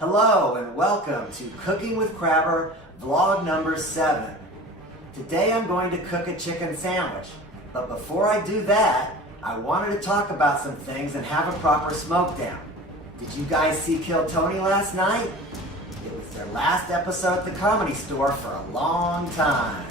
Hello and welcome to Cooking with Crabber vlog number 7. Today I'm going to cook a chicken sandwich, but before I do that, I wanted to talk about some things and have a proper smoke down. Did you guys see Kill Tony last night? It was their last episode at the Comedy Store for a long time.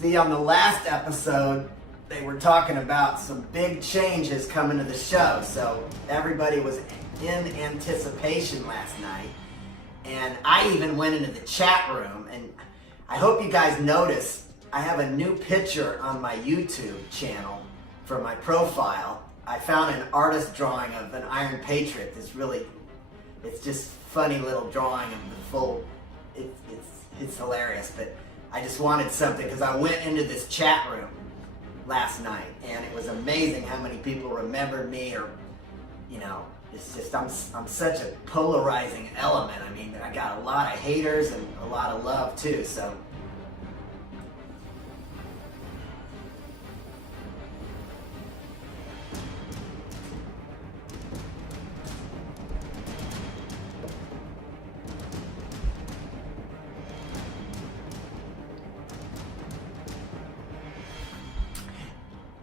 See, on the last episode, they were talking about some big changes coming to the show, so everybody was in anticipation last night. And I even went into the chat room, and I hope you guys notice I have a new picture on my YouTube channel for my profile. I found an artist drawing of an Iron Patriot. It's just funny little drawing of the full, it's hilarious, but I just wanted something because I went into this chat room last night and it was amazing how many people remembered me, or, you know, it's just, I'm such a polarizing element. I mean, I got a lot of haters and a lot of love too, so.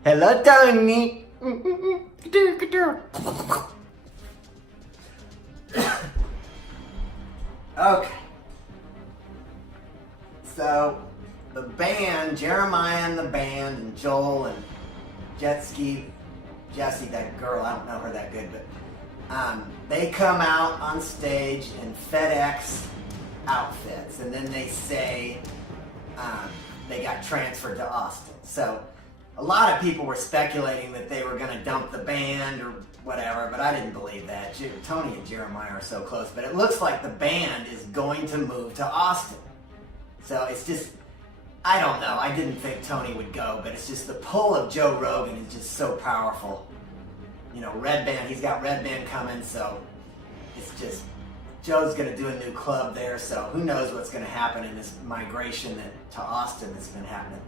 Hello, Tony. Okay. So, the band, Jeremiah and the band, and Joel and Jet Ski, Jessie, that girl, I don't know her that good, but they come out on stage in FedEx outfits, and then they say they got transferred to Austin. So, a lot of people were speculating that they were going to dump the band or whatever, but I didn't believe that. Tony and Jeremiah are so close, but it looks like the band is going to move to Austin. So it's just, I don't know. I didn't think Tony would go, but it's just the pull of Joe Rogan is just so powerful. You know, Red Band, he's got Red Band coming, so it's just, Joe's going to do a new club there, so who knows what's going to happen in this migration to Austin that's been happening.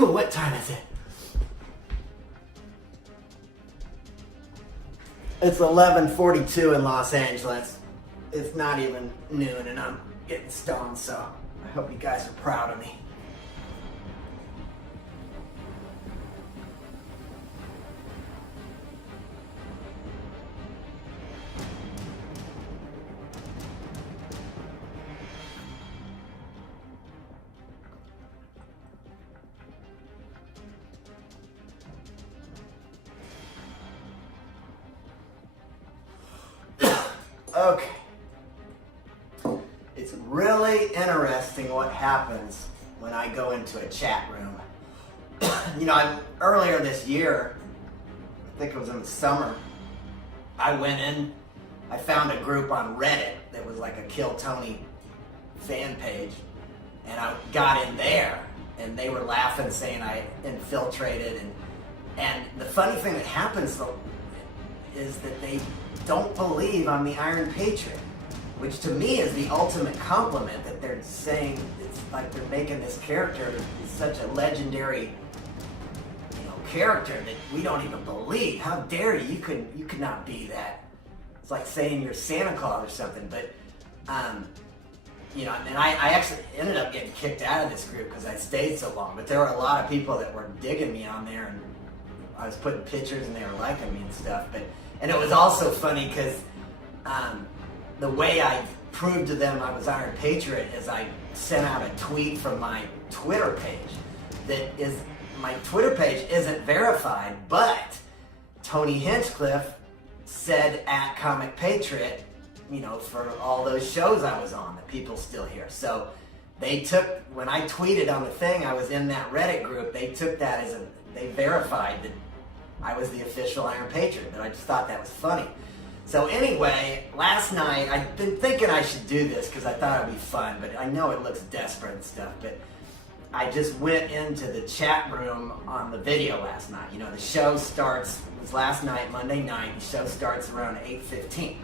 What time is it? It's 11:42 in Los Angeles. It's not even noon and I'm getting stoned, so I hope you guys are proud of me. Okay. It's really interesting what happens when I go into a chat room. You know, earlier this year, I think it was in the summer, I went in, I found a group on Reddit that was like a Kill Tony fan page, and I got in there, and they were laughing, saying I infiltrated, and the funny thing that happens though is that they don't believe I'm the Iron Patriot, which to me is the ultimate compliment, that they're saying it's like they're making this character is such a legendary, you know, character that we don't even believe. How dare you? You could not be that. It's like saying you're Santa Claus or something. But you know, and I actually ended up getting kicked out of this group because I stayed so long. But there were a lot of people that were digging me on there, and I was putting pictures and they were liking me and stuff. And it was also funny because the way I proved to them I was Iron Patriot is I sent out a tweet from my Twitter page that is, my Twitter page isn't verified, but Tony Hinchcliffe said at Comic Patriot, you know, for all those shows I was on that people still hear. So they took, when I tweeted on the thing, I was in that Reddit group, they took that as they verified that I was the official Iron Patriot, and I just thought that was funny. So anyway, last night, I've been thinking I should do this because I thought it'd be fun, but I know it looks desperate and stuff, but I just went into the chat room on the video last night. You know, the show starts, it was last night, Monday night, the show starts around 8:15.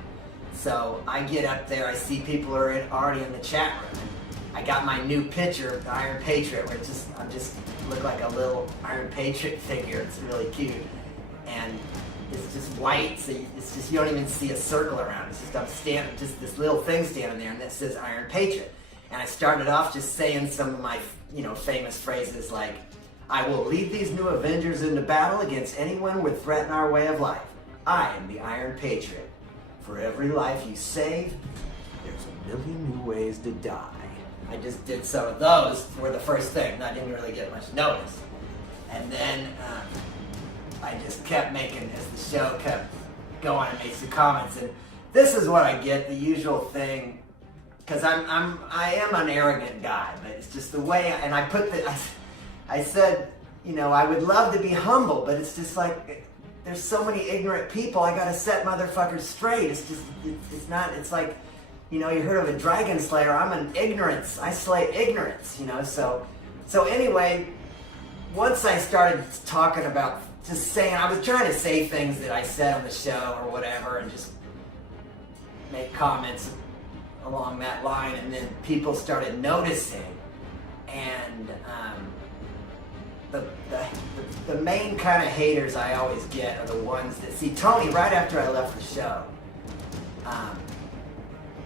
So I get up there, I see people are already in the chat room. I got my new picture of the Iron Patriot, where I just look like a little Iron Patriot figure. It's really cute. And it's just white, so it's just, you don't even see a circle around. It's just, I'm standing, just this little thing standing there, and that says Iron Patriot. And I started off just saying some of my, you know, famous phrases like, I will lead these new Avengers into battle against anyone who would threaten our way of life. I am the Iron Patriot. For every life you save, there's a million new ways to die. I just did some of those for the first thing. I didn't really get much notice. And then I just kept making, as the show kept going, I made some comments. And this is what I get, the usual thing, because I am an arrogant guy, but it's just the way, and I said, you know, I would love to be humble, but it's just like, there's so many ignorant people, I gotta set motherfuckers straight. It's just, it's not, it's like, you know, you heard of a dragon slayer, I'm an ignorance, I slay ignorance, you know, so anyway, once I started talking about, just saying, I was trying to say things that I said on the show or whatever, and just make comments along that line, and then people started noticing, and the main kind of haters I always get are the ones that see Tony right after I left the show.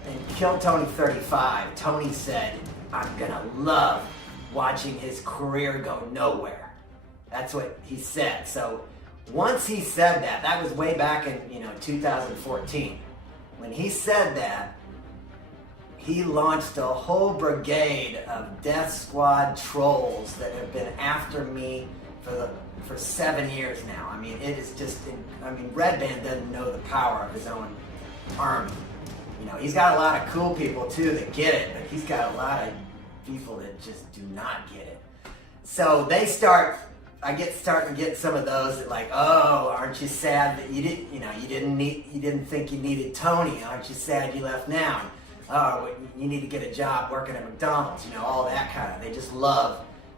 In Kill Tony 35, Tony said, I'm gonna love watching his career go nowhere. That's what he said. So once he said that, that was way back in, you know, 2014. When he said that, he launched a whole brigade of Death Squad trolls that have been after me for 7 years now. I mean, it is just, I mean, Red Band doesn't know the power of his own army. You know, he's got a lot of cool people too that get it, but he's got a lot of people that just do not get it. So they starting to get some of those that like, oh, aren't you sad that you didn't think you needed Tony? Aren't you sad you left now? Oh, you need to get a job working at McDonald's, you know, all that kind of,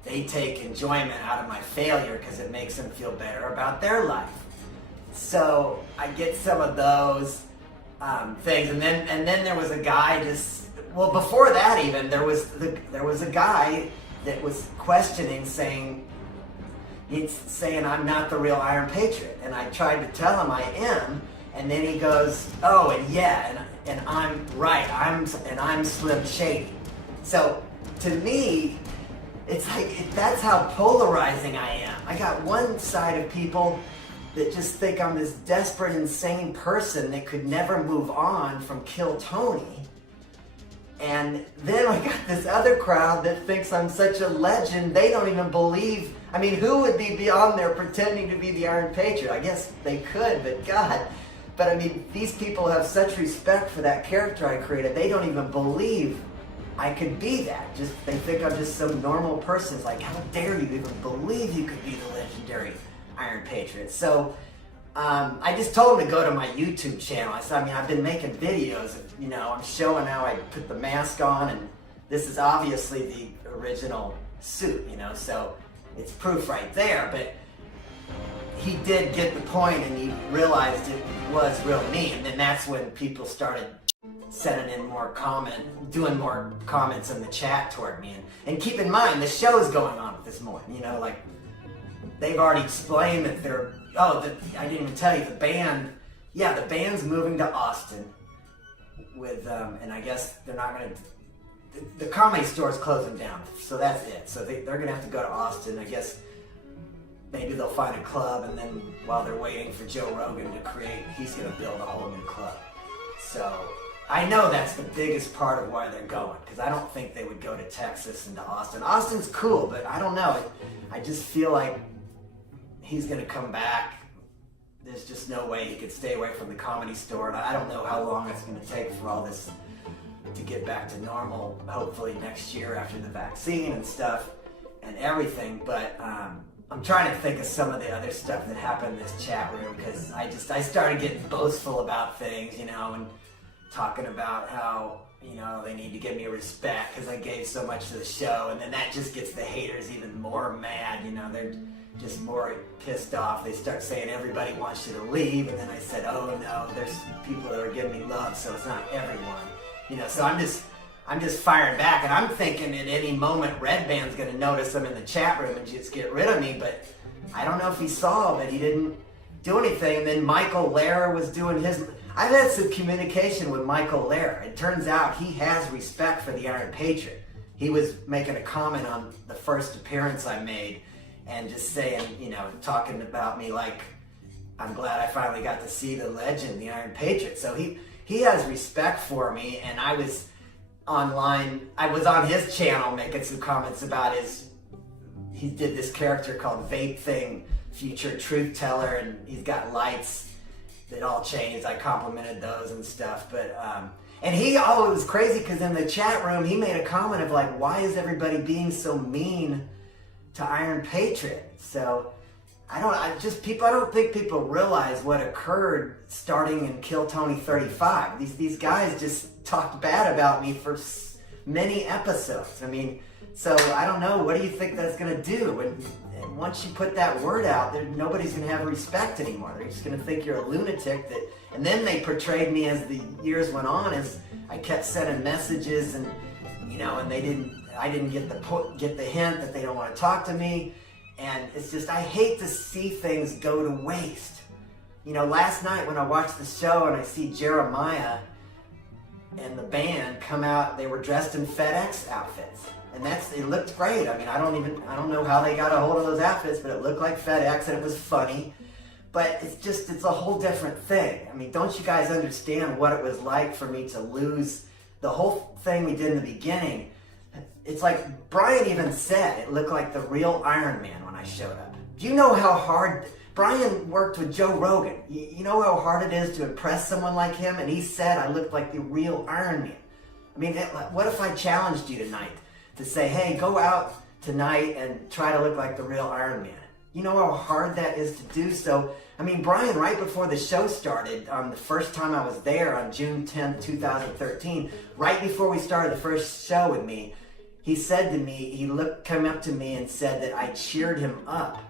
they take enjoyment out of my failure because it makes them feel better about their life. So I get some of those things, and then there was a guy before that even, there was a guy that was questioning, saying I'm not the real Iron Patriot, and I tried to tell him I am, and then he goes, oh, and yeah, and I'm right, I'm Slim Shady. So to me, it's like, that's how polarizing I am. I got one side of people that just think I'm this desperate, insane person that could never move on from Kill Tony. And then I got this other crowd that thinks I'm such a legend, they don't even believe. I mean, who would be on there pretending to be the Iron Patriot? I guess they could, but God. But I mean, these people have such respect for that character I created, they don't even believe I could be that. They think I'm just some normal person. It's like, how dare you even believe you could be the legendary Iron Patriot? So I just told him to go to my YouTube channel. I said, I've been making videos of, you know, I'm showing how I put the mask on, and this is obviously the original suit, you know, so it's proof right there. But he did get the point, and he realized it was real me, and then that's when people started sending in doing more comments in the chat toward me. And keep in mind, the show's going on at this moment, you know, like, they've already explained that I didn't even tell you, the band's moving to Austin with, and I guess they're not going to, the Comedy Store's closing down, so that's it. So they're going to have to go to Austin. I guess maybe they'll find a club, and then while they're waiting for Joe Rogan to create, he's going to build a whole new club. So I know that's the biggest part of why they're going, because I don't think they would go to Texas and to Austin. Austin's cool, but I don't know. I just feel like he's going to come back. there's just no way he could stay away from the Comedy Store. And I don't know how long it's going to take for all this to get back to normal, hopefully next year after the vaccine and stuff and everything. But I'm trying to think of some of the other stuff that happened in this chat room, because I started getting boastful about things, you know, and talking about how, you know, they need to give me respect because I gave so much to the show, and then that just gets the haters even more mad, you know, they're just more pissed off. They start saying everybody wants you to leave, and then I said, oh no, there's people that are giving me love, so it's not everyone, you know. So I'm just firing back, and I'm thinking at any moment Red Band's gonna notice I'm in the chat room and just get rid of me, but I don't know if he saw, but he didn't do anything. And then Michael Lehrer was doing his. I've had some communication with Michael Lehrer. It turns out he has respect for the Iron Patriot. He was making a comment on the first appearance I made and just saying, you know, talking about me like, I'm glad I finally got to see the legend, the Iron Patriot. So he has respect for me, and I was online, I was on his channel making some comments about he did this character called Vape Thing, Future Truth Teller, and he's got lights that all changed. I complimented those and stuff, but and it was crazy because in the chat room he made a comment of like, why is everybody being so mean to Iron Patriot? So I don't think people realize what occurred starting in Kill Tony 35. These guys just talked bad about me for many episodes. I mean, so I don't know, what do you think that's gonna do? And once you put that word out, nobody's gonna have respect anymore. They're just gonna think you're a lunatic. And then they portrayed me as the years went on, as I kept sending messages, and you know, and I didn't get the hint that they don't want to talk to me. And it's just, I hate to see things go to waste. You know, last night when I watched the show and I see Jeremiah and the band come out, they were dressed in FedEx outfits. And it looked great. I mean, I don't know how they got a hold of those outfits, but it looked like FedEx and it was funny. But it's a whole different thing. I mean, don't you guys understand what it was like for me to lose the whole thing we did in the beginning? It's like Brian even said it looked like the real Iron Man when I showed up. Do you know how hard Brian worked with Joe Rogan? You know how hard it is to impress someone like him? And he said I looked like the real Iron Man. I mean, what if I challenged you tonight to say, hey, go out tonight and try to look like the real Iron Man? You know how hard that is to do? So, I mean, Brian, right before the show started, the first time I was there on June 10th, 2013, right before we started the first show with me, he said to me, he came up to me and said that I cheered him up.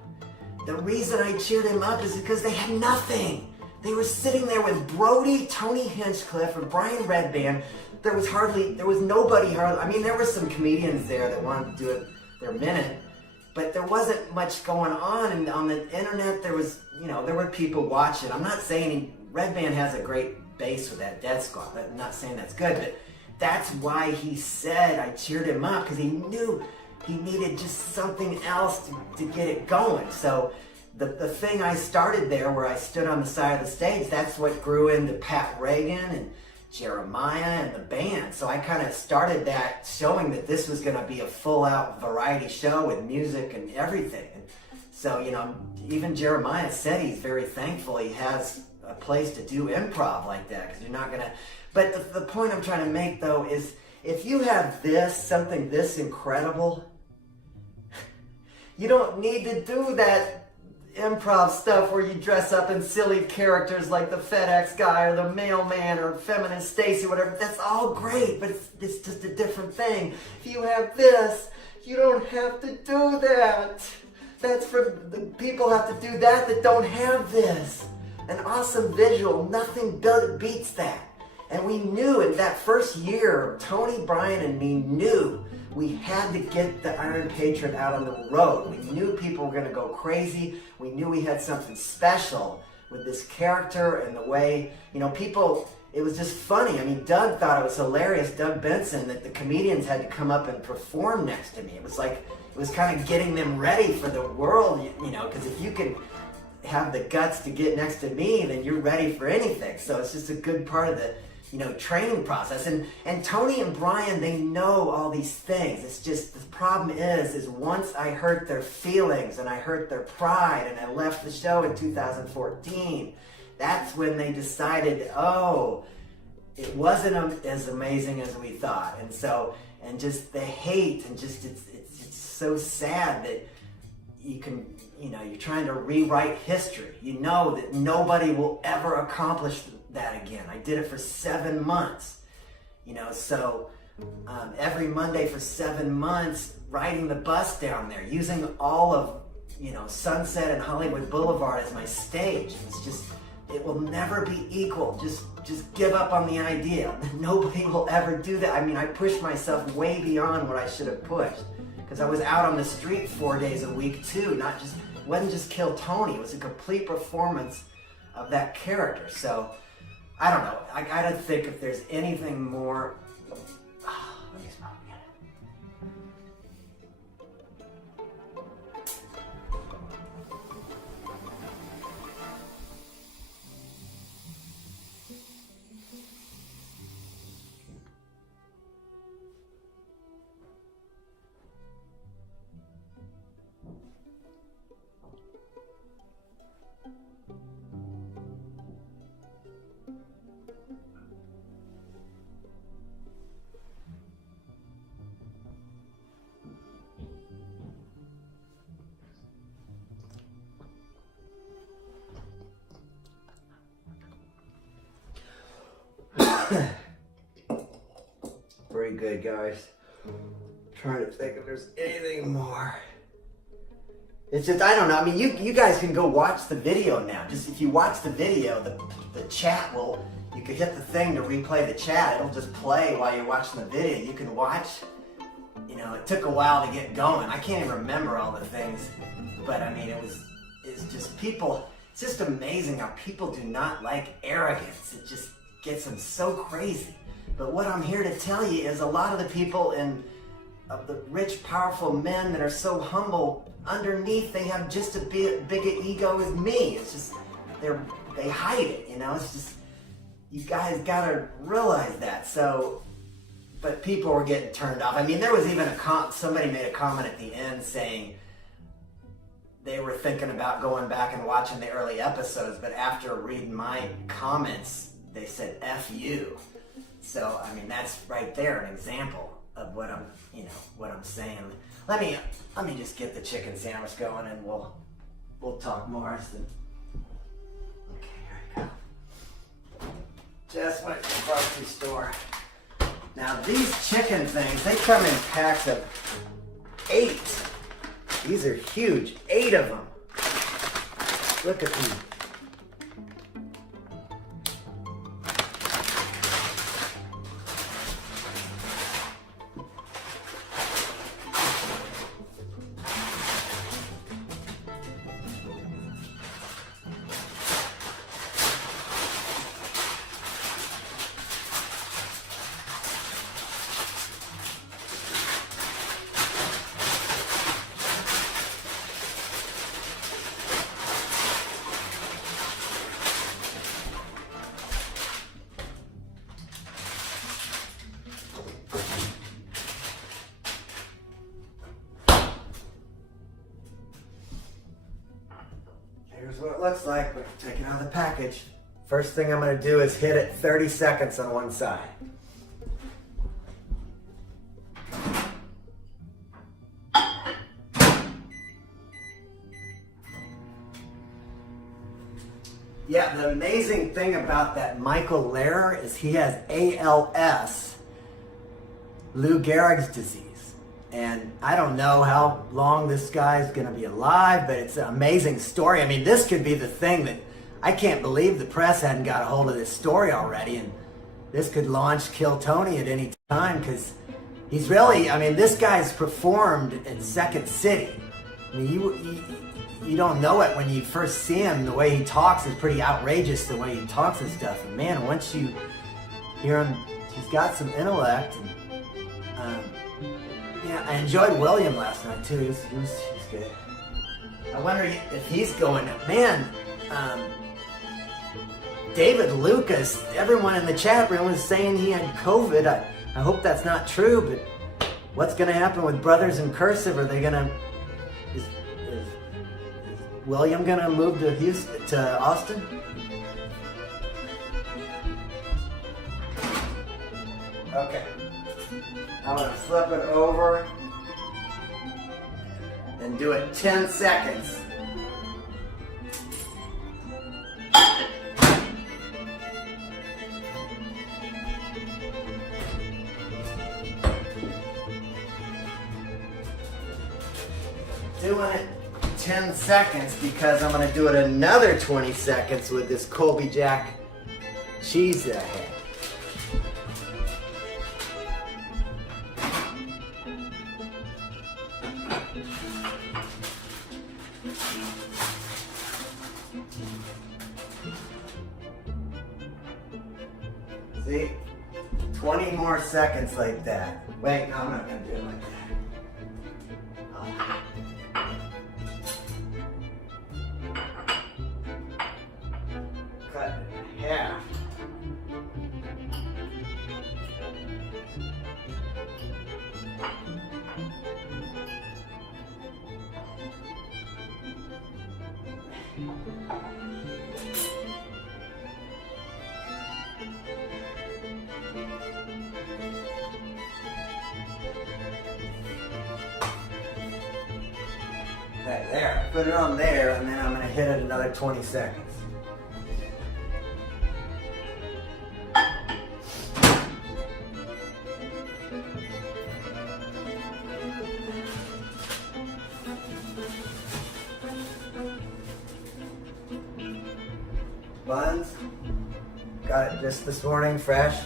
The reason I cheered him up is because they had nothing. They were sitting there with Brody, Tony Hinchcliffe, and Brian Redband. There was nobody. I mean, there were some comedians there that wanted to do it their minute, but there wasn't much going on. And on the internet, there were people watching. I'm not saying Redband has a great base with that Dead Squad. I'm not saying that's good, but that's why he said I cheered him up, because he knew he needed just something else to get it going. So the thing I started there, where I stood on the side of the stage, that's what grew into Pat Reagan and Jeremiah and the band. So I kind of started that, showing that this was going to be a full-out variety show with music and everything. And so, you know, even Jeremiah said he's very thankful he has a place to do improv like that, because you're not going to... But the point I'm trying to make, though, is if you have something this incredible, you don't need to do that improv stuff where you dress up in silly characters like the FedEx guy or the mailman or Feminist Stacy, whatever. That's all great, but it's just a different thing. If you have this, you don't have to do that. That's for the people have to do that don't have this. An awesome visual, nothing beats that. And we knew in that first year, Tony, Brian, and me knew we had to get the Iron Patriot out on the road. We knew people were going to go crazy. We knew we had something special with this character and the way, you know, people, it was just funny. I mean, Doug thought it was hilarious, Doug Benson, that the comedians had to come up and perform next to me. It was like, it was kind of getting them ready for the world, you know, because if you can have the guts to get next to me, then you're ready for anything. So it's just a good part of training process. And Tony and Brian, they know all these things. It's just, the problem is once I hurt their feelings and I hurt their pride and I left the show in 2014, that's when they decided, oh, it wasn't as amazing as we thought. And so, and just the hate, and just, it's so sad that you're trying to rewrite history. You know that nobody will ever accomplish that again. I did it for 7 months, so every Monday for 7 months, riding the bus down there, using all of, Sunset and Hollywood Boulevard as my stage. It's just, it will never be equal. Just give up on the idea. Nobody will ever do that. I mean, I pushed myself way beyond what I should have pushed, because I was out on the street 4 days a week too. Wasn't just Kill Tony. It was a complete performance of that character. So I don't know. I gotta think if there's anything more. Let me smoke again. Pretty good, guys. I'm trying to think if there's anything more. It's just, I don't know. I mean, you guys can go watch the video now. Just if you watch the video, the chat will, you can hit the thing to replay the chat. It'll just play while you're watching the video. You can watch. It took a while to get going. I can't even remember all the things, but I mean, it's just people. It's just amazing how people do not like arrogance. It just gets them so crazy. But what I'm here to tell you is a lot of the people of the rich, powerful men that are so humble, underneath they have just a big ego as me. It's just, they hide it, It's just, you guys gotta realize that. So, but people were getting turned off. I mean, there was even somebody made a comment at the end saying they were thinking about going back and watching the early episodes, but after reading my comments, they said, F you. So, I mean, that's right there, an example of what I'm saying. Let me just get the chicken sandwich going, and we'll talk more. Okay, here we go. Just went to the grocery store. Now, these chicken things, they come in packs of 8. These are huge, 8 of them. Look at these. Here's what it looks like. We're taking out of the package. First thing I'm going to do is hit it 30 seconds on one side. Yeah, the amazing thing about that Michael Lehrer is he has ALS, Lou Gehrig's disease. And I don't know how long this guy's going to be alive, but it's an amazing story. I mean, this could be the thing that I can't believe the press hadn't got a hold of this story already. And this could launch Kill Tony at any time, because he's really, I mean, this guy's performed in Second City. I mean, you don't know it when you first see him. The way he talks is pretty outrageous, the way he talks and stuff. And man, once you hear him, he's got some intellect. And, yeah, I enjoyed William last night too. He's good. I wonder if he's going. Man, David Lucas, everyone in the chat room was saying he had COVID. I hope that's not true, but what's going to happen with Brothers in Cursive? Are they going to... Is William going to move to Houston, to Austin? Okay. I'm going to flip it over and do it 10 seconds. Doing it 10 seconds because I'm going to do it another 20 seconds with this Colby Jack cheese that I had. See? 20 more seconds like that. Wait, no, I'm not going to do it like that. Cut it in half. Okay, there. Put it on there, and then I'm going to hit it another 20 seconds. Buns. Got it just this morning, fresh.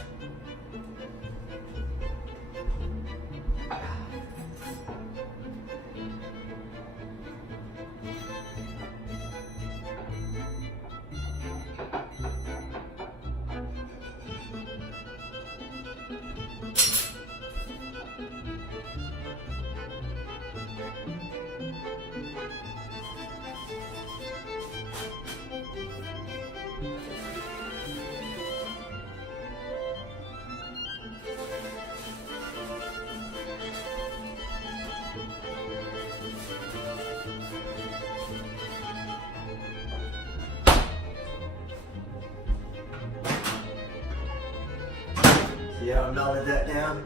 See how I melted that down?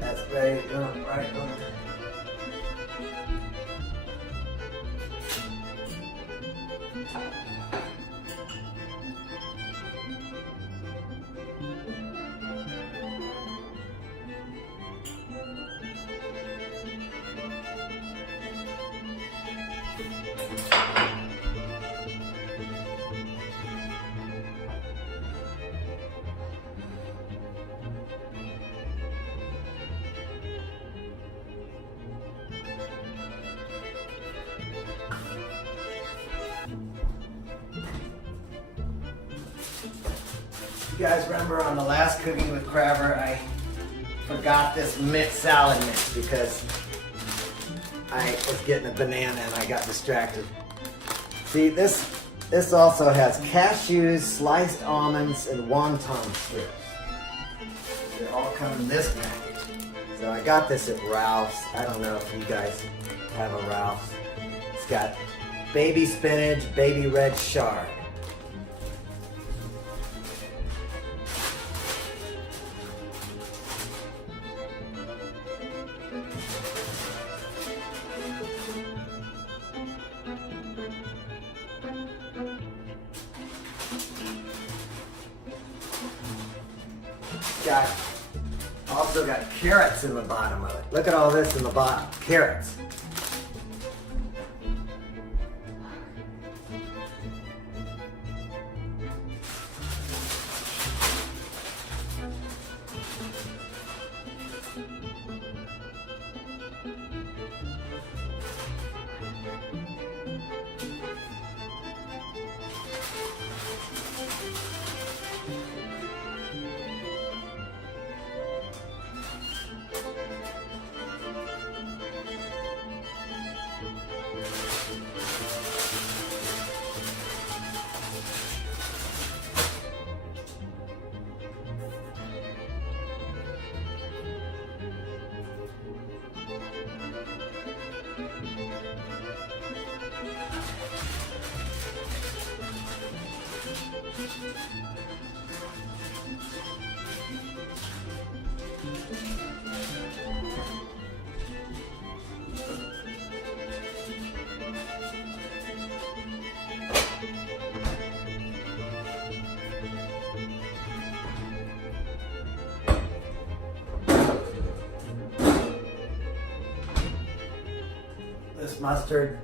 That's ready to go right on. You guys remember on the last Cooking with Crabber, I forgot this mint salad mix because I was getting a banana and I got distracted. See, this also has cashews, sliced almonds, and wonton strips. They all come in this package. So I got this at Ralph's. I don't know if you guys have a Ralph's. It's got baby spinach, baby red chard. Also got carrots in the bottom of it. Look at all this in the bottom. Carrots. This mustard.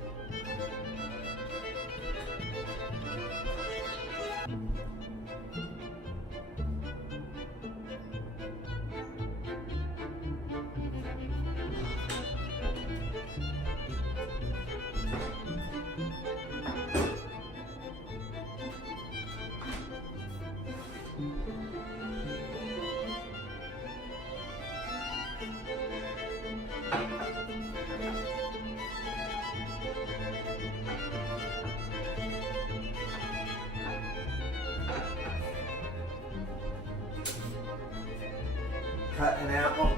Cut an apple,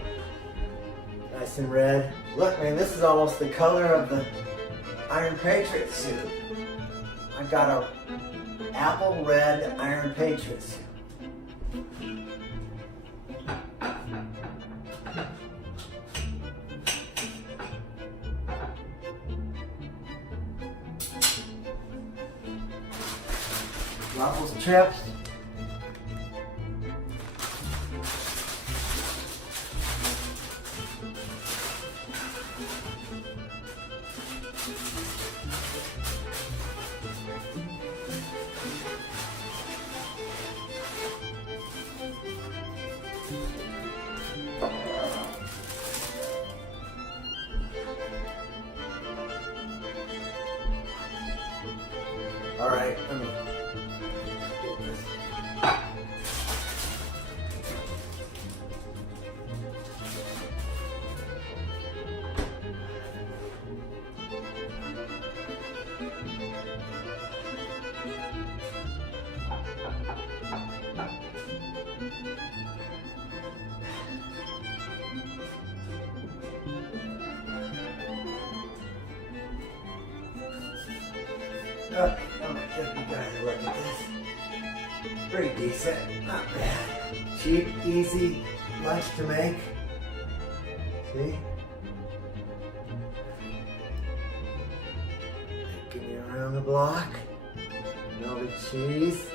nice and red. Look, man, this is almost the color of the Iron Patriot suit. I've got a apple red Iron Patriot suit. Ruffles chips. All right, let me get this. I'm gonna give you guys a look at this. Pretty decent, not bad. Cheap, easy lunch to make. See? Taking you around the block. Melted cheese.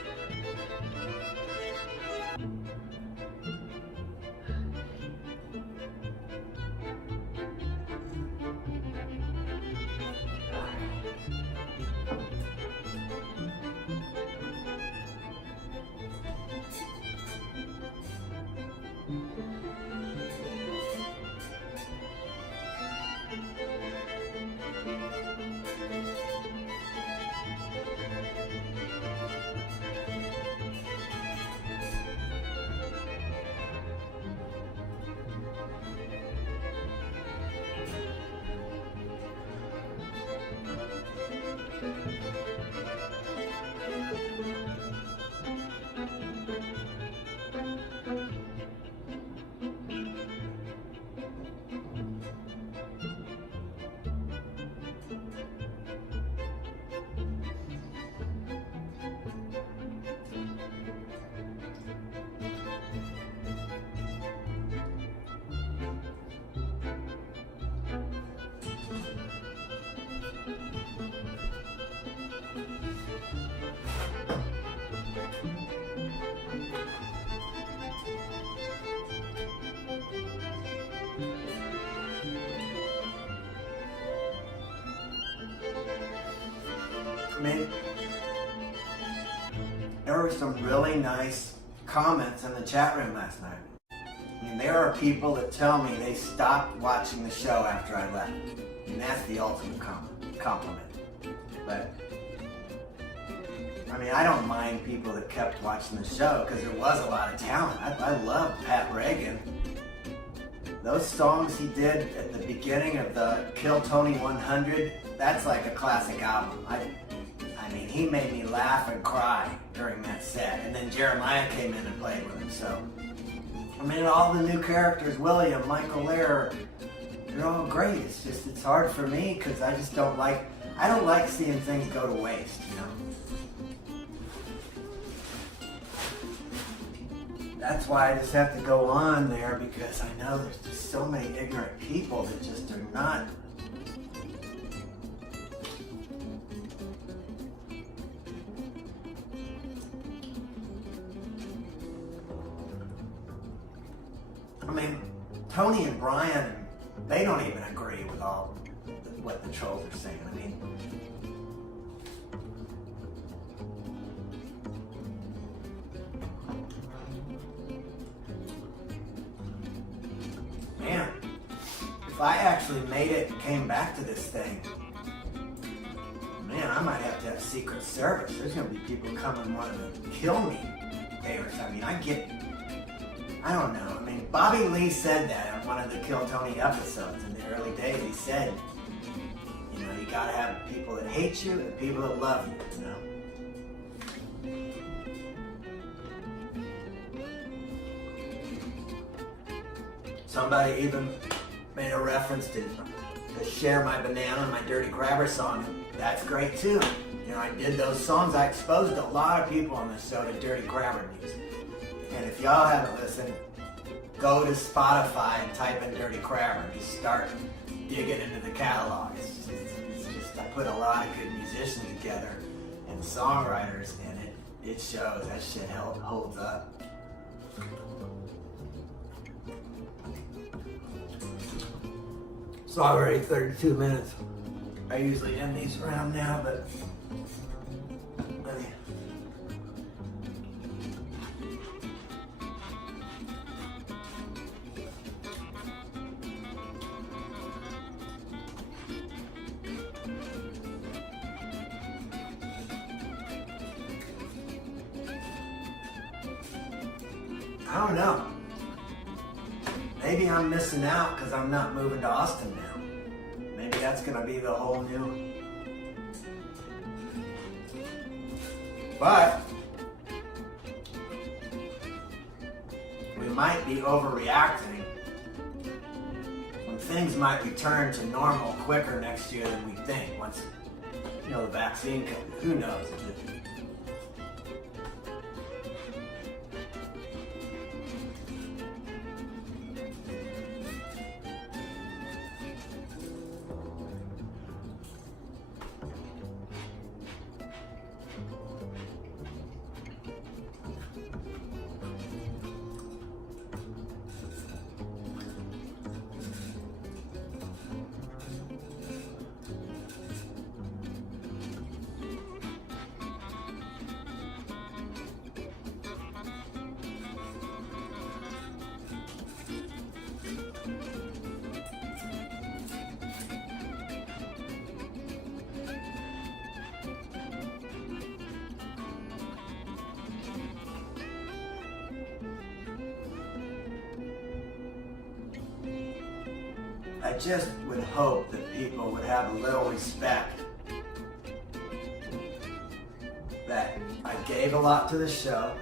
I mean, there were some really nice comments in the chat room last night. I mean, there are people that tell me they stopped watching the show after I left. And that's the ultimate compliment. But, I mean, I don't mind people that kept watching the show because there was a lot of talent. I love Pat Reagan. Those songs he did at the beginning of the Kill Tony 100, that's like a classic album. I mean, he made me laugh and cry during that set. And then Jeremiah came in and played with him, so. I mean, all the new characters, William, Michael Lair, they're all great. It's just, it's hard for me because I just don't like seeing things go to waste, you know? that's why I just have to go on there, because I know there's just so many ignorant people that just are not. I mean, Tony and Brian, they don't even agree with all what the trolls are saying. I mean, man, if I actually made it and came back to this thing, man, I might have to have Secret Service. There's gonna be people coming wanting to kill me. I mean, I don't know. I mean, Bobby Lee said that on one of the Kill Tony episodes in the early days. He said, you know, you gotta have people that hate you and people that love you, you know? Somebody even made a reference to Share My Banana, my Dirty Grabber song. That's great too. You know, I did those songs. I exposed a lot of people on this show to Dirty Grabber music. And if y'all haven't listened, go to Spotify and type in Dirty Grabber and just start digging into the catalog. It's just I put a lot of good musicians together and songwriters, and it shows. That shit holds up. It's already 32 minutes. I usually end these around now, but I mean, I don't know. Maybe I'm missing out because I'm not moving to Austin now. Maybe that's going to be the whole new. But we might be overreacting when things might return to normal quicker next year than we think. Once, you know, the vaccine comes, who knows? I just would hope that people would have a little respect that I gave a lot to the show.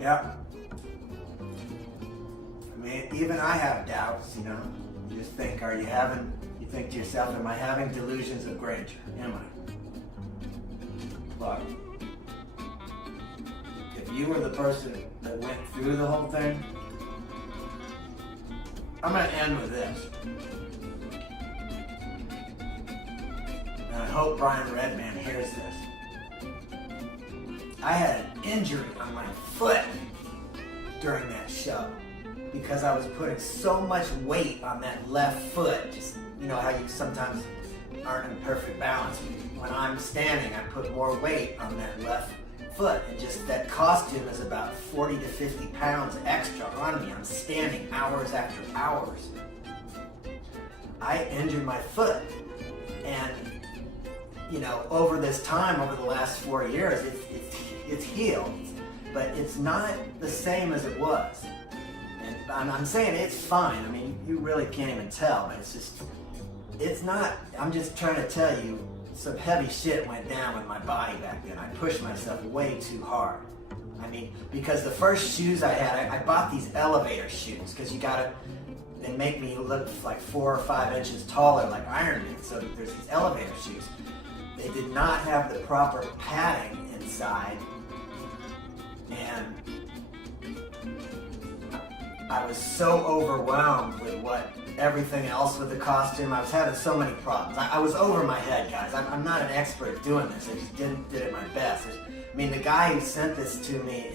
Yeah. I mean, even I have doubts, you know. You just think, you think to yourself, am I having delusions of grandeur? Am I? But if you were the person that went through the whole thing, I'm going to end with this. And I hope Brian Redman hears this. I had an injury on my foot during that show because I was putting so much weight on that left foot. Just, you know how you sometimes aren't in perfect balance. When I'm standing, I put more weight on that left foot. And just that costume is about 40 to 50 pounds extra on me. I'm standing hours after hours. I injured my foot. And, you know, over this time, over the last 4 years, it's healed, but it's not the same as it was. And I'm saying it's fine. I mean, you really can't even tell, but it's not, I'm just trying to tell you, some heavy shit went down with my body back then. I pushed myself way too hard. I mean, because the first shoes I had, I bought these elevator shoes, because you gotta, they make me look like 4 or 5 inches taller like Iron Man. So there's these elevator shoes. They did not have the proper padding inside, and I was so overwhelmed with everything else with the costume. I was having so many problems. I was over my head, guys. I'm not an expert at doing this. I just did it my best. I mean, the guy who sent this to me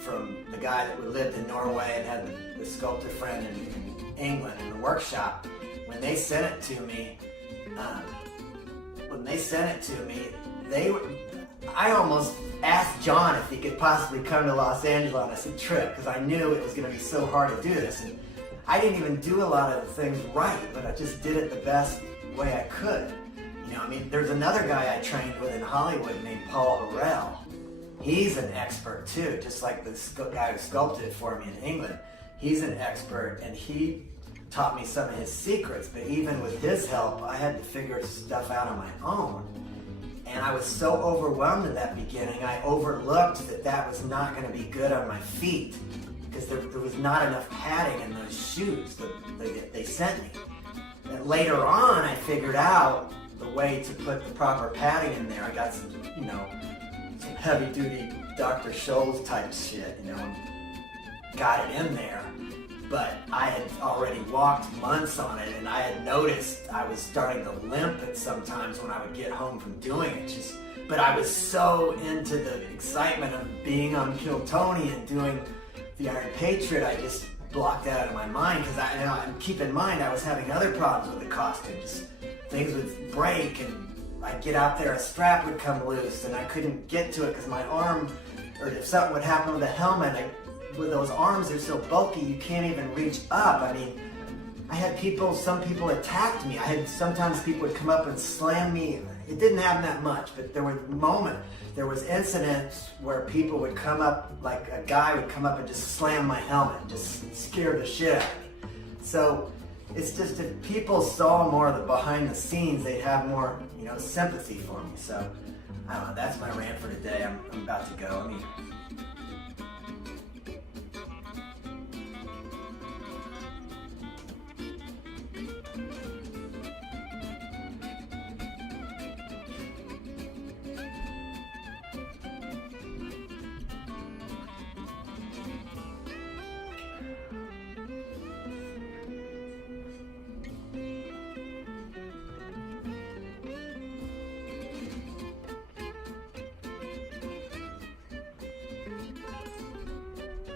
from the guy that lived in Norway and had the sculptor friend in England in the workshop, when they sent it to me, I almost asked John if he could possibly come to Los Angeles on a trip, because I knew it was going to be so hard to do this. And I didn't even do a lot of the things right, but I just did it the best way I could. You know, I mean, there's another guy I trained with in Hollywood named Paul Harrell. He's an expert too, just like the guy who sculpted it for me in England. He's an expert, and he taught me some of his secrets, but even with his help, I had to figure stuff out on my own. And I was so overwhelmed in that beginning, I overlooked that was not going to be good on my feet, because there was not enough padding in those shoes that they sent me. And later on, I figured out the way to put the proper padding in there. I got some, some heavy-duty Dr. Scholl's type shit, and got it in there. But I had already walked months on it, and I had noticed I was starting to limp at sometimes when I would get home from doing it. But I was so into the excitement of being on Kill Tony and doing the Iron Patriot, I just blocked that out of my mind, because keep in mind, I was having other problems with the costumes. Things would break, and I'd get out there, a strap would come loose, and I couldn't get to it because my arm, or if something would happen with the helmet, with those arms, they're so bulky, you can't even reach up. I mean, I had some people attacked me. Sometimes people would come up and slam me. It didn't happen that much, but there was incidents where people would come up, like a guy would come up and just slam my helmet, just scare the shit out of me. So it's just, if people saw more of the behind the scenes, they'd have more, sympathy for me. So, I don't know, that's my rant for today. I'm about to go.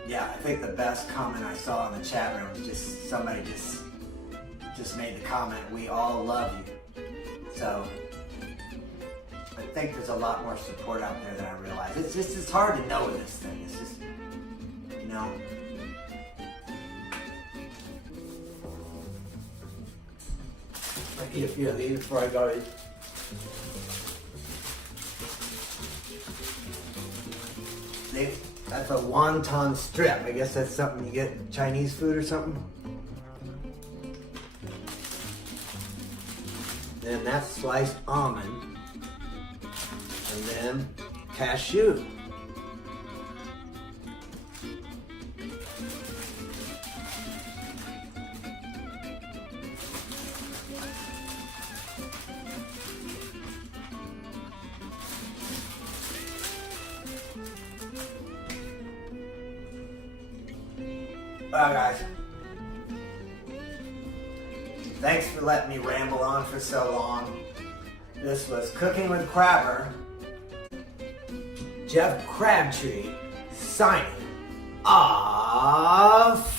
Yeah, I think the best comment I saw in the chat room was just somebody just made the comment, "We all love you." So I think there's a lot more support out there than I realize. It's hard to know with this thing. It's just, These before I go. That's a wonton strip. I guess that's something you get in Chinese food or something. Then that's sliced almond. And then cashew. Well, guys, thanks for letting me ramble on for so long. This was Cooking with Crabber. Jeff Crabtree signing off.